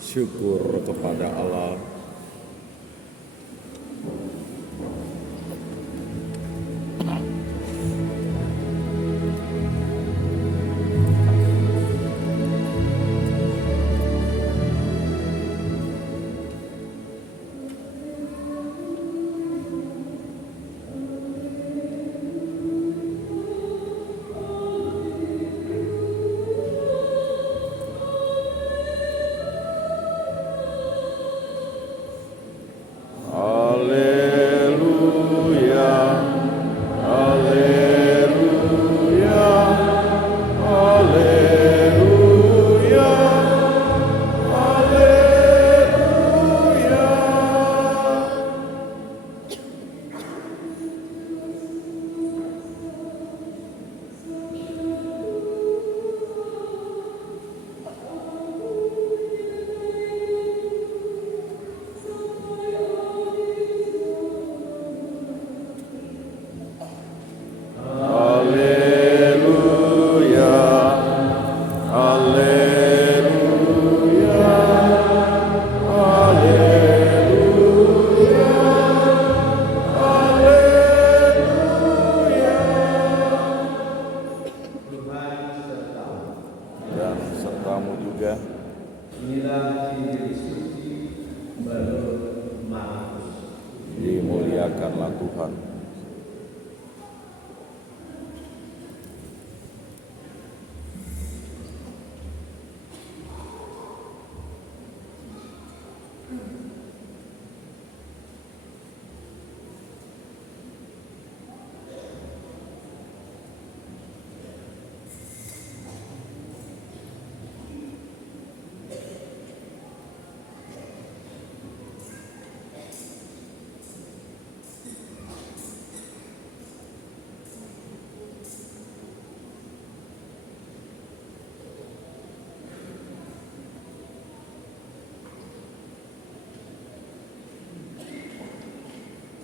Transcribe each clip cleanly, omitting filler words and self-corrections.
Syukur kepada Allah. Dimuliakanlah Tuhan.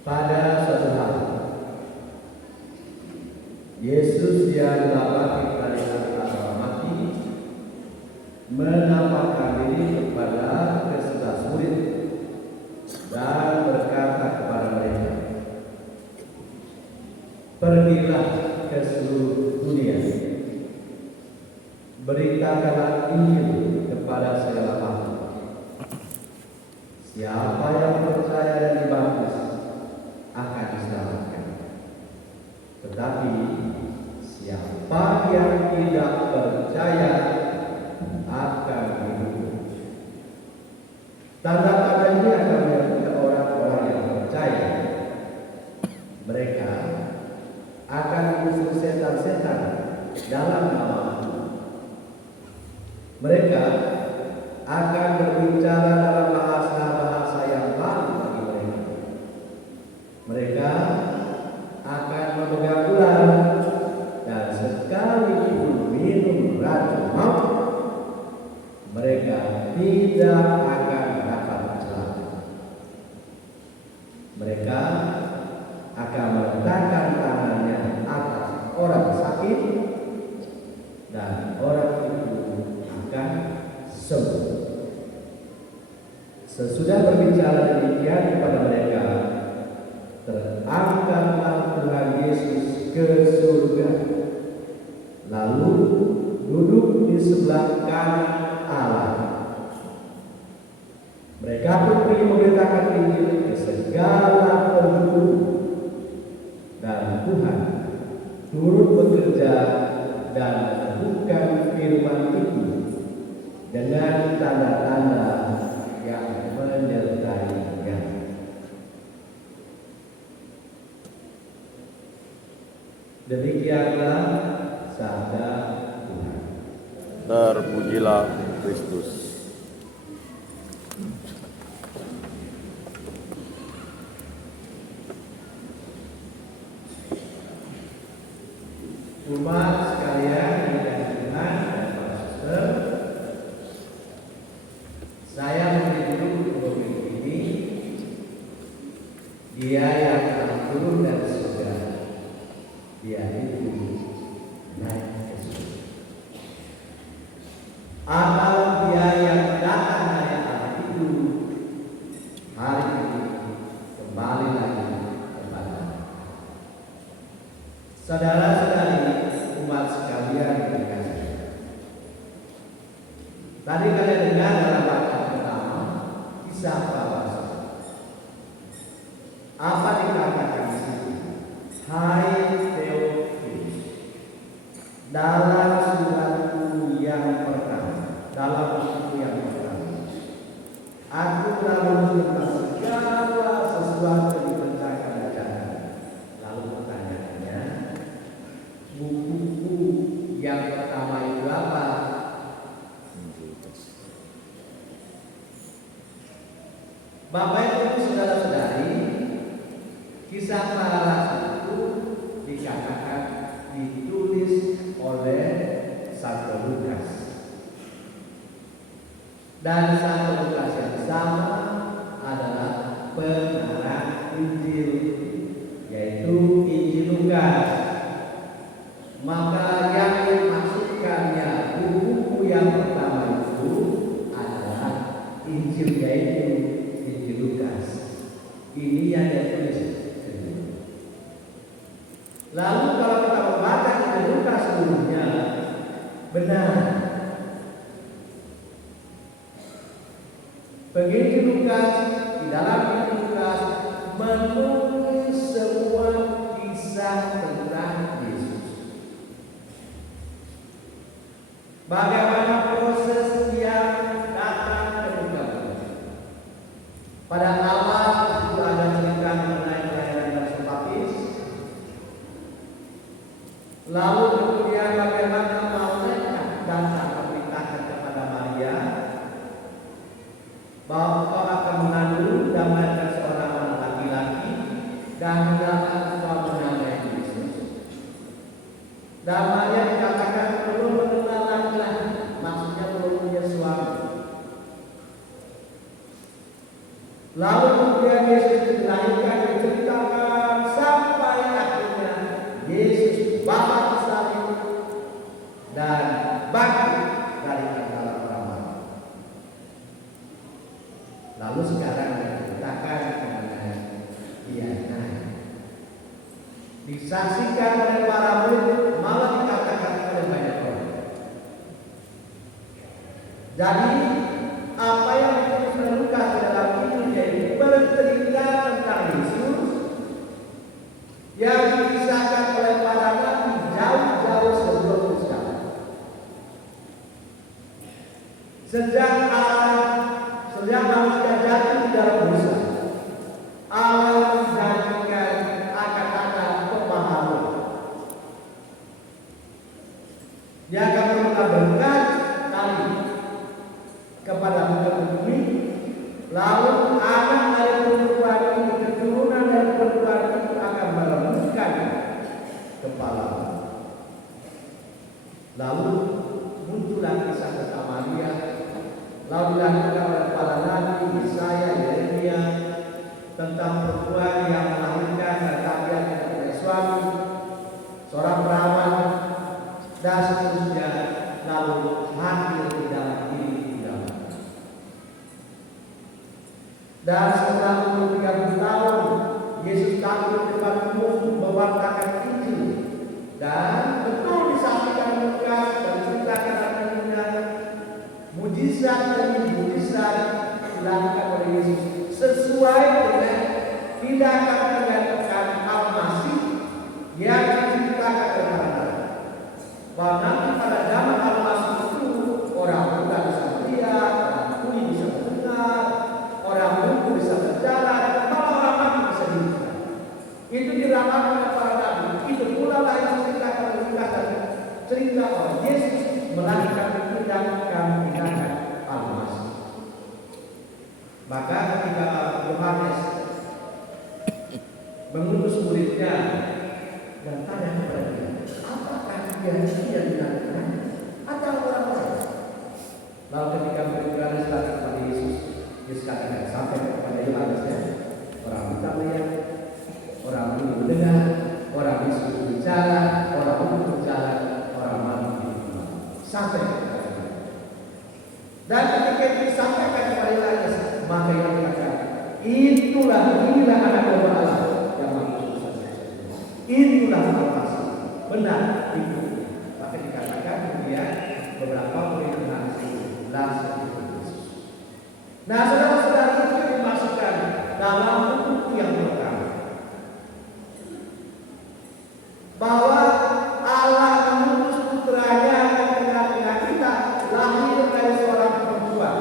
Pada suatu hari, Yesus yang bangkit dari antara mati menampakkan diri kepada ke-11 murid dan berkata kepada mereka, "Pergilah ke seluruh dunia, beritakanlah Injil kepada segala makhluk. Siapa yang percaya dan dibaptis akan diselamatkan. Tetapi siapa yang tidak percaya akan dihukum. Tanda-tanda ini akan menyertai orang-orang yang percaya. Mereka akan mengusir setan-setan dalam nama-Ku. Mereka akan berbicara dalam bahasa-bahasa yang baru bagi mereka. Mereka akan memegang ular dan sekalipun minum racun maut, mereka tidak akan dapat celaka. Mereka akan meletakkan tangannya atas orang sakit dan orang itu akan sembuh." Sesudah berbicara demikian kepada mereka, terangkatlah Tuhan Yesus ke surga, lalu duduk di sebelah kanan Allah. Mereka pun pergi memberitakan Injil ke segala penjuru, dan Tuhan turut bekerja dan meneguhkan firman itu dengan tanda-tanda yang menyertainya. Demikianlah sabda Tuhan. Terpujilah Kristus. Umat sekalian yang dikasihi Tuhan dan para suster, saya memberi judul untuk ini, Dia yang telah turun dari surga, Dia itu naik ke surga. atau Dia yang datang dari Allah itu hari ini kembali lagi kepada saudara-saudari umat sekalian yang dikasihi. Tadi kalian dengar dalam bacaan pertama kisah para rasul. Apa dikatakan di sini? Hai Theophilus, dalam suratku yang pertama, dalam buku yang pertama, aku telah menulis tentang segala sesuatu yang diberitakan di sana. Lalu pertanyaannya, buku yang pertama itu apa? Bapak Ibu saudara-saudari, kisah para rasul itu dikatakan ditulis oleh Santo Lukas. Dan Santo Lukas yang sama adalah pengarang Injil, yaitu Injil Lukas. Maka yang dimaksudkannya buku yang pertama itu adalah Injil, yaitu Injil Lukas. Ini yang ditulis. Lalu kalau kita membaca Injil Lukas seluruhnya, benar, penginjil Lukas di dalam Injil Lukas menulis semua kisah tentang Yesus. Bagaimana proses Dia datang ke muka bumi. Pada awal itu ada cerita mengenai kelahiran Yesus Baptis. Lalu kemudian bagaimana malaikat datang memberitakan kepada Maria bahwa engkau akan mengandung dan melahirkan seorang anak laki-laki dan hendaklah engkau menamai Yesus. Dan Maria dikatakan belum mengenal laki-laki, maksudnya belum punya suami. Lalu kemudian Yesus dilahirkan, diceritakan sampai akhirnya Yesus Bapa disalib dan bangkit dari antara orang mati. Lalu sekarang diceritakan mengenai Dia naik, disaksikan oleh para murid, malah dikatakan oleh banyak orang. Jadi apa yang ditulis oleh Lukas dalam ini jadi bercerita tentang Yesus yang dikisahkan oleh para nabi jauh-jauh sebelum Islam. Sejak manusia jatuh di dalam dosa, Allah menjanjikan akan ada pemahaman. Dia akan memberikan berkat kali kepada muka bumi. Lalu anak dari perempuan ini, keturunan dari perempuan itu akan meremukkan kepala. Lalu muncullah kisah tentang Maria. Lalu dilakukan oleh para nabi Yesaya, Yeremia tentang perempuan yang melahirkan dan dia tidak punya suami, seorang perawan dan seterusnya. Lalu hadir di dalam diri kita. Dan setelah 30 tahun Yesus tampil di depan umum mewartakan Injil, dan betul disampaikan Lukas dan ceritakan adanya mujizat demi mujizat dilakukan oleh Yesus sesuai dengan tindakan Al-Masih yang diceritakan oleh para nabi. Bahwa nanti pada zaman Al-Masih itu orang buta bisa melihat, orang tuli bisa mendengar, orang lumpuh bisa berjalan, malah orang mati bisa hidup. Itu diramalkan oleh para nabi. Itu pula lah yang diceritakan oleh Lukas dan cerita bahwa Yesus melakukan tindakan Al-Masih. Maka ketika Yohanes mengutus muridnya dan tanya kepada dia, apakah dia yang dilakukan atau orang lain? Lalu ketika Yohanes datang kepada Yesus, Yesus katakan sampai kepada Yohanes, ya, orang buta melihat, orang tuli mendengar, orang bisu bicara, orang lumpuh berjalan, orang mati hidup. Sampai kepada dia. Dan ketika itu disampaikan kepada Elias, maka ia berkata, inilah anak domba Allah yang maksud saya. Itulah salvasi. Benar itu. Maka dikatakan kemudian beberapa murid menangis langsung Yesus. Nah, saudara-saudara, itu yang dimasukkan dalam buku yang pertama, bahwa Allah mengutus putranya ke tengah-tengah kita lahir dari seorang perempuan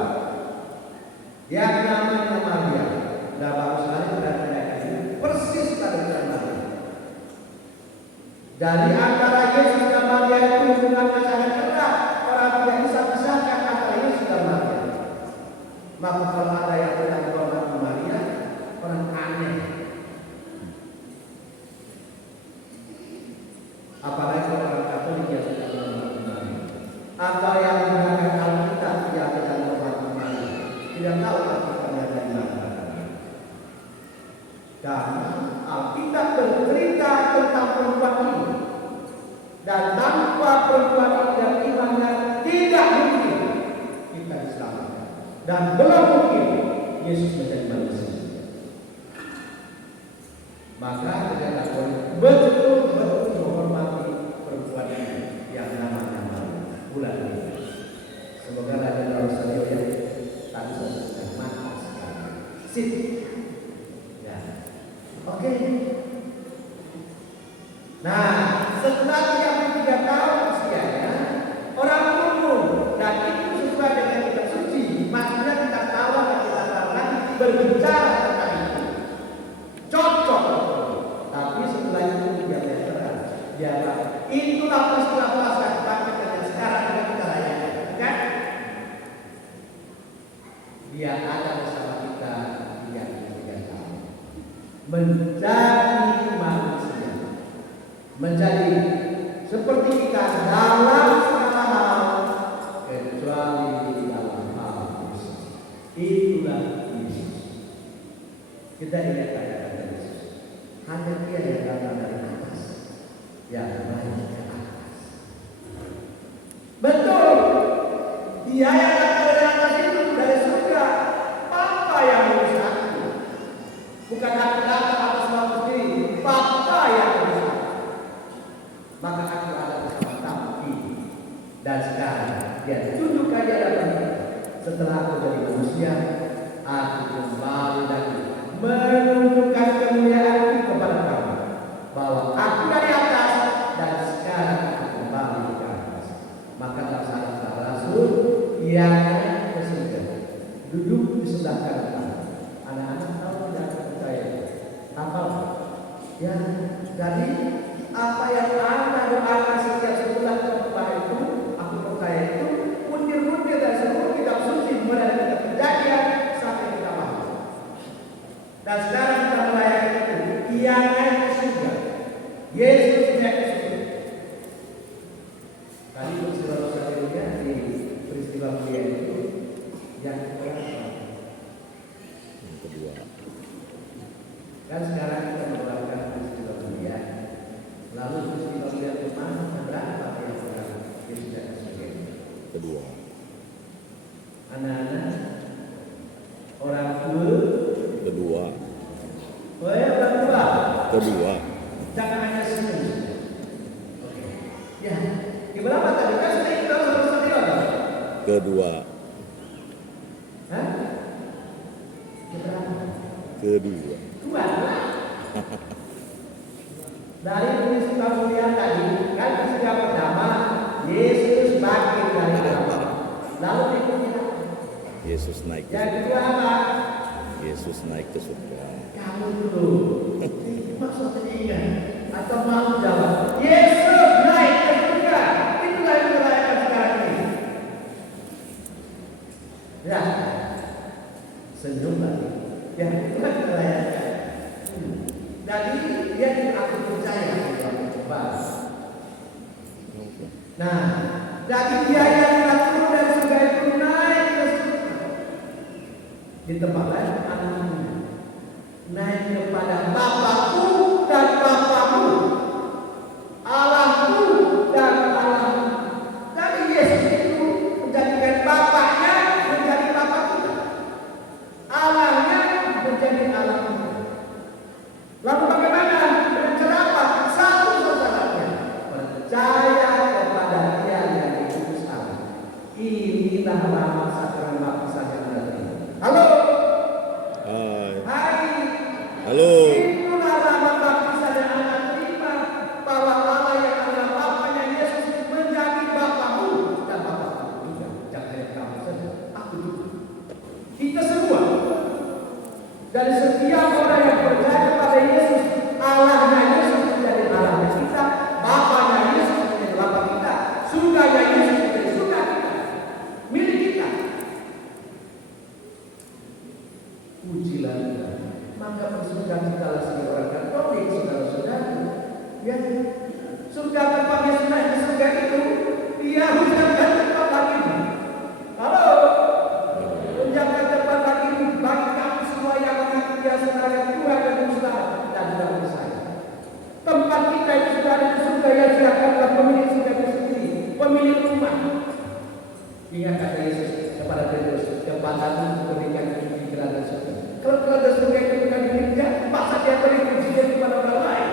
yang namanya Maria. Dan baru sekali berkata persis pada zaman Maria. Dari antara Yesus dan Maria itu hubungannya sangat dekat. Orang tidak bisa pisahkan antara Yesus dan Maria. Maka kalau ada yang tidak menghormati Maria, orang aneh. Apalagi orang Katolik yang sudah menghormati Maria, atau yang menggunakan Alkitab yang tidak menghormati Maria, tidak tahu Alkitabnya dari mana. Karena Alkitab bercerita tentang perempuan ini, dan tanpa perempuan ini dan imannya tidak mungkin kita diselamatkan, dan belum mungkin Yesus menjadi manusia. Maka kita betul-betul menghormati perempuan ini yang namanya Maria bulan ini. Semoga ada dalam saya yang tak bisa sudah mantap sekali. Sip. Ya. Oke. Nah, setelah 33 tahun usianya, orang umum, dan itu sesuai dengan kitab suci. Maksudnya kita tahu dan kita lagi berbicara tentang itu. Cocok. Tapi setelah itu dia terang. Dia itulah peristiwa Paskah yang sekarang kita rayakan, kan? Dia ada bersama kita 33 tahun. Menjadi manusia, menjadi seperti kita dalam segala hal, kecuali di dalam hal Yesus. Itulah Yesus. Kita ingat kata-kata Yesus. Hanya Dia yang datang dari atas, yang naik ke atas. Betul. Dia yang datang dari atas itu dari surga. Bapa yang mengurus aku. Bukan aku datang atas nama sendiri. Bapa yang mengurus aku. Maka aku ada bersama tamu ini. Dan sekarang dia tunjukkan dia datang. Setelah aku jadi manusia, aku kembali lagi menunjukkan kemuliaan kepada kamu, bahwa aku dari atas dan sekarang aku kembali ke atas. Maka tak salah rasul yang naik ke surga, duduk di sebelah kanan. Anak-anak tahu tidak percaya? Hafal? Ya, jadi apa yang Anda doakan setiap sebulan kepada itu, aku percaya itu mundir-mundir dari seluruh kitab suci, mulai dari kitab Kejadian sampai kitab Wahyu. Dan sekarang kita merayakan itu, Dia naik ke surga. Yesus naik ke surga. Tadi peristiwa di peristiwa mulia itu yang kedua. Dan sekarang kita melakukan peristiwa mulia. Lalu peristiwa mulia itu mana? Berapa yang sekarang Yesus naik ke surga? Kedua. Anak-anak, orang tua. Kedua. Orang tua. Kedua. Jangan hanya senyum. Oke. Ya. Di berapa tadi? Kan sudah ikut sama-sama apa? Kedua. Hah? Keberapa? Kedua. Dua. Dari peristiwa mulia tadi, kan peristiwa pertama Yesus bangkit dari alam. Lalu berikutnya Yesus naik ke yang surga. kedua apa? Yesus naik ke surga. Kamu dulu. Maksudnya ingat atau mau jawab? Yesus naik ke surga. Itulah yang kita rayakan sekarang ini. Ya, senyum lagi. Ya, itu kan kita rayakan. Jadi dia aku percaya kalau coba. Nah, jadi dia yang turun dari surga itu naik ke surga. Di tempat lain anaknya naik kepada Bapakku dan Bapakmu, Allahku dan Allahmu. Jadi Yesus itu menjadikan Bapaknya Inilah nama sakramen baptisan yang ada. Halo. Hai. Hai. Halo. Itulah nama baptisan yang Anda terima, bahwa Allah yang adalah Bapanya Yesus menjadi Bapamu dan Bapaku juga. Jangan hanya kamu saja, aku juga. Kita semua. Dan setiap orang yang percaya kepada Yesus, Allahnya Yesus menjadi Allahnya kita, Bapanya Yesus menjadi Bapa kita, surganya Yesus menjadi surga kita, milik kita. Pujilah Dia. Maka bersuka citalah sebagai orang Katolik, saudara-saudara. Ya, surga tempat Yesus naik di surga itu, Dia menyiapkan tempat lagi. Halo, menyiapkan tempat lagi bagi kamu semua yang mengaku Dia sebagai Tuhan dan Juru dan sudah percaya. Tempat kita itu sudah ada di surga yang siapkan oleh pemilik surga itu sendiri, pemilik rumah. Ingat kata Yesus kepada Petrus, kepadamu memberikan pikiran dan surga. Kalau kerajaan surga itu bukan milik Dia, masa Dia beri pujian kepada orang lain?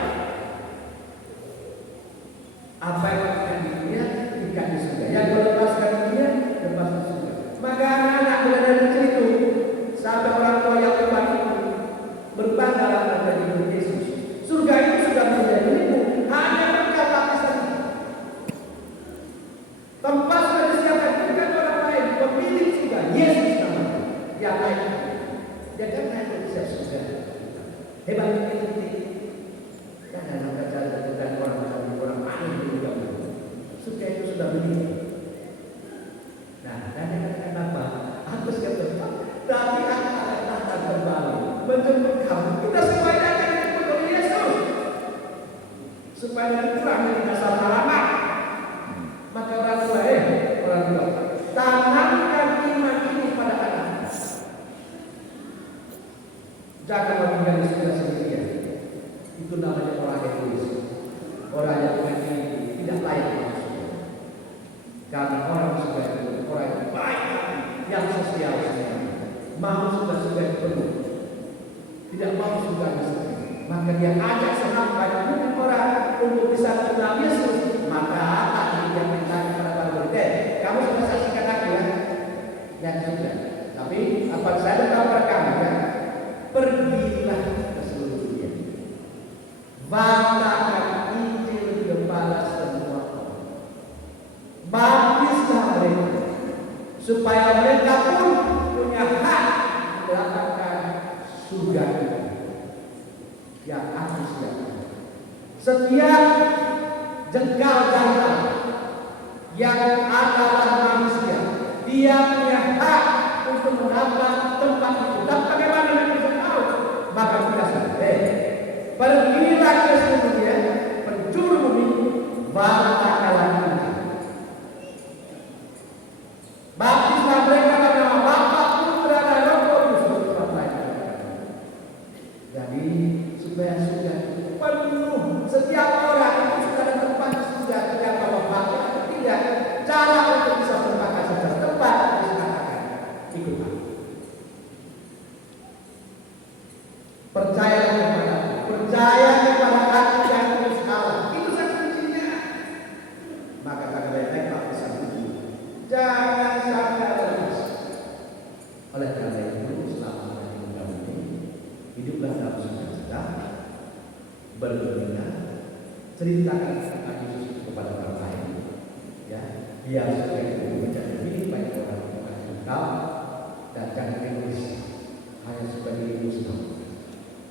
Apa yang akan di dunia, ikat di surga. Yang melepaskan dunia, lepas di surga. Maka anak-anak dari kecil itu, sampai orang tua yang hebat itu, berbangga menjadi milik Yesus. Surga itu sudah menjadi milikmu, hanya berkat baptisan itu. Tempat sudah disiapkan bukan orang lain, pemilik surga, Yesus namanya. Yang lain, dia kan naik ke siap surga. Hebat itu. Dan dalam kerjaan bukan orang lain juga. Surga itu sudah milik. Nah, dan dia katakan apa? Aku siap tempat, tapi aku akan datang kembali menjemput kamu. Kita semuanya akan dijemput oleh Yesus, supaya terang dari dasar halaman. Maka orang tua, tanamkan iman ini pada anak. Janganlah tinggal di surga sendirian. Itu namanya orang egois. Orang yang tidak layak masuk surga. Karena orang surga itu orang yang baik, yang sosial sekali. Mau surga penuh, tidak mau surga sendiri. Maka dia ajak senang banyak mungkin orang untuk bisa kenal Yesus. Maka tadi dia minta kepada para murid, kamu sudah saksikan aku ya? Ya sudah. Tapi apa saya beritahu kamu ya? Pergilah ke seluruh dunia. Bawakan Injil kepada semua orang. Baptislah mereka supaya mereka pun punya hak mendapatkan surga yang aku siapkan. Setiap jengkal jantan yang adalah manusia, dia punya hak untuk mendapat tempat itu. Dan bagaimana kita bisa tahu? Maka kita sadar, pergilah ke seluruh dunia, penjuru bumi, wartakanlah Injil. Baptislah mereka dalam nama Bapa, Putra dan Roh Kudus. Jadi supaya surga itu penuh, setiap orang itu sudah ada tempat di surga, tidak bawa pakai atau tidak. Cara untuk bisa berpakai secara tepat disatakan ikut aku. Percaya kepada aku, percaya kepada aku yang terus Allah. Itu saja kuncinya. Maka kata baik-baik baptisan itu jangan sampai lepas. Oleh karena itu selama ini hiduplah dalam sukacita, bergembira, ceritakan tentang Yesus kepada orang lain. Ya, biar supaya itu menjadi milik banyak orang bukan engkau dan jangan egois hanya supaya dirimu sendiri.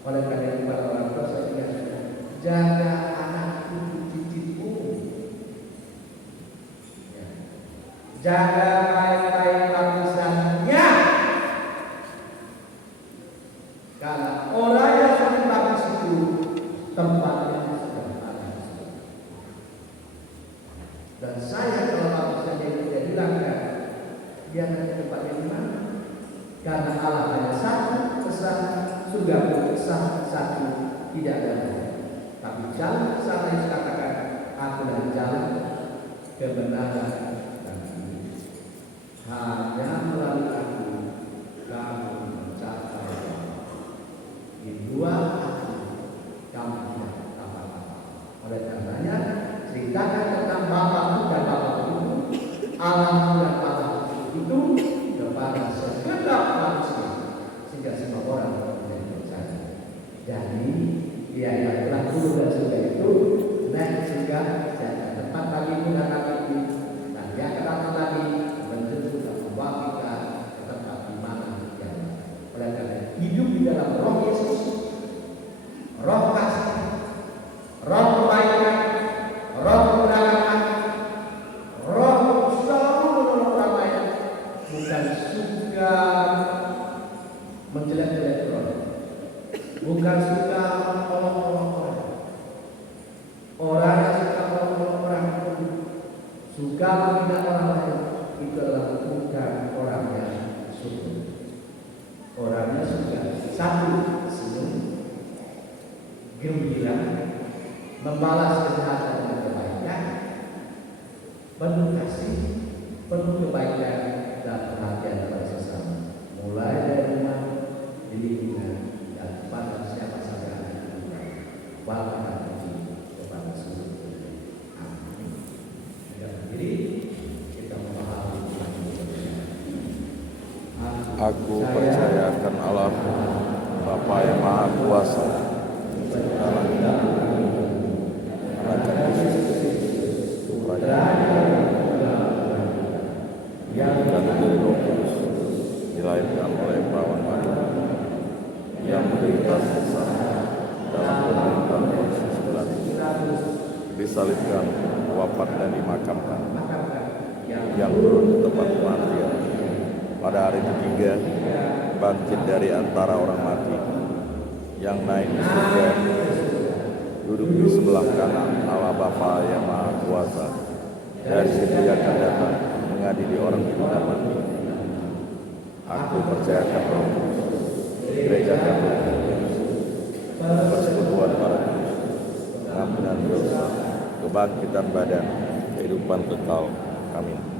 Oleh karena itu para orang tua saya ingatkan, jaga anak cucu cicitmu. Ya. Jaga baik-baik baptisannya. Karena orang yang sudah baptis itu tempatnya sudah ada. Dan saya kalau baptisannya itu tidak hilangkan, dia akan tempatnya di mana? Karena Allah hanya satu, besar, surga pun besar, satu, tidak ada. Tapi jalan sana yang katakan, aku dan jalan kebenaran dan hidup. Hanya melalui aku kamu mencapai. Di luar aku kamu tidak apa-apa. Oleh karenanya ceritakan tentang Bapakmu dan Bapakmu, Allahmu dan Bapakmu. kepada segenap manusia sehingga semua orang menjadi percaya. Jadi dia yang telah turun dan surga itu naik surga dan tempat bagimu dan bagimu, dan dia akan datang lagi menuju dan membawa kita ke tempat di mana dia. Oleh karena hidup di dalam Roh Yesus, Roh kasih, Roh kebaikan, Roh kemudahan, Roh selalu menolong orang lain, bukan suka menjelek-jelek orang, bukan suka menolong orang. Orang yang suka menolong orang itu suka menghina orang lain, itu adalah bukan orang yang syukur. Orangnya suka satu senyum, gembira, membalas kejahatan dengan kebaikan, penuh kasih, penuh kebaikan dan perhatian pada sesama, mulai dari rumah, di lingkungan, dan pada siapa saja yang ada di rumah. Bapa dan Puji kepada seluruh dunia. Amin. Dan berdiri kita memahami Tuhan. Aku percaya akan Allah, Bapa yang Maha Kuasa, dalam akan Yesus, yang dari Roh Kudus, dilahirkan oleh perawan Maria, yang menderita sengsara dalam pemerintahan Pontius Pilatus, disalibkan, wafat dan dimakamkan, yang turun ke tempat kematian, pada hari ketiga bangkit dari antara orang mati, yang naik ke surga, duduk di sebelah kanan Allah Bapa yang Maha Kuasa. Dari situ ia akan datang mengadili orang hidup dan mati. Aku percayakan Roh Kudus, Gereja Katolik, persekutuan para kudus, pengampunan dosa, kebangkitan badan, kehidupan kekal. Amin.